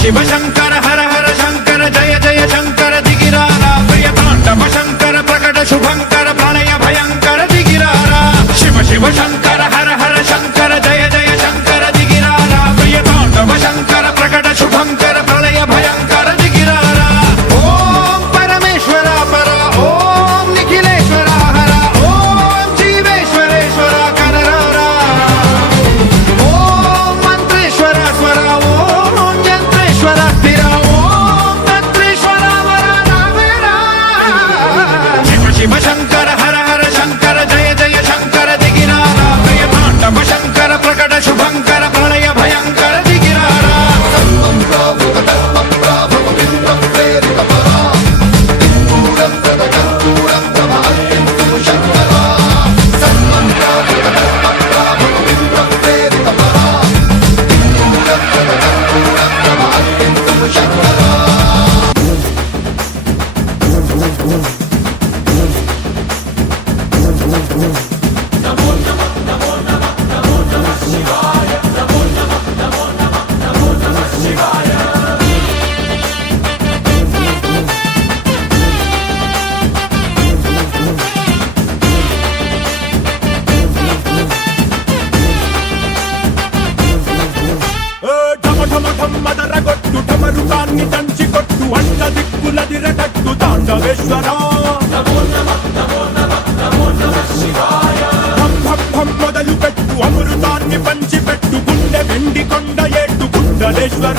शिव शंकर हर हर शंकर जय जय शंकर दिगिरारा प्रिय तांडव शंकर प्रकट शुभंकर प्रणय भयंकर दिगिरारा शिव शिव शंकर हर हर शंकर जय जय शंकर दिगिरारा प्रिय तांडव शंकर प्रकट शुभंकर प्रणय भयंकर दिगिरारा ओम परमेश्वरा पर ओम निखिलेश्वरा हर ओम जीवेश्वरेश्वर कररारा ओम मंत्रेश्वर स्वर ओम यंत्रेश्वर स्थिर ओम तंत्रेश्वर वरदावेरा शिव शिव शंकर हर हर शंकर जय जय शंकर दिगिरारा प्रिय तांडव शंकर प्रकट शुभंकर प्रणय भयंकर दिगिरारा మదరగొట్టు ఠమరుకాన్ని దంచి కొట్టు అంట దిక్కులదిరగట్టు తాండవేశ్వర మొదలు పెట్టు అమృతాన్ని పంచి పెట్టు గుండె వెండి కొండ ఏట్టు గుండలేశ్వర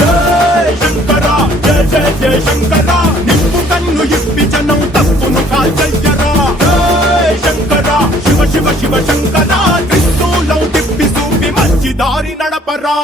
జయ శంకర జయ జయ జయ శంకర నిప్పు కన్ను ఇప్పి జనం తప్పును కాల్చయ్యరా జయ శంకర శివ శివ శివ శంకర దారి నడపరా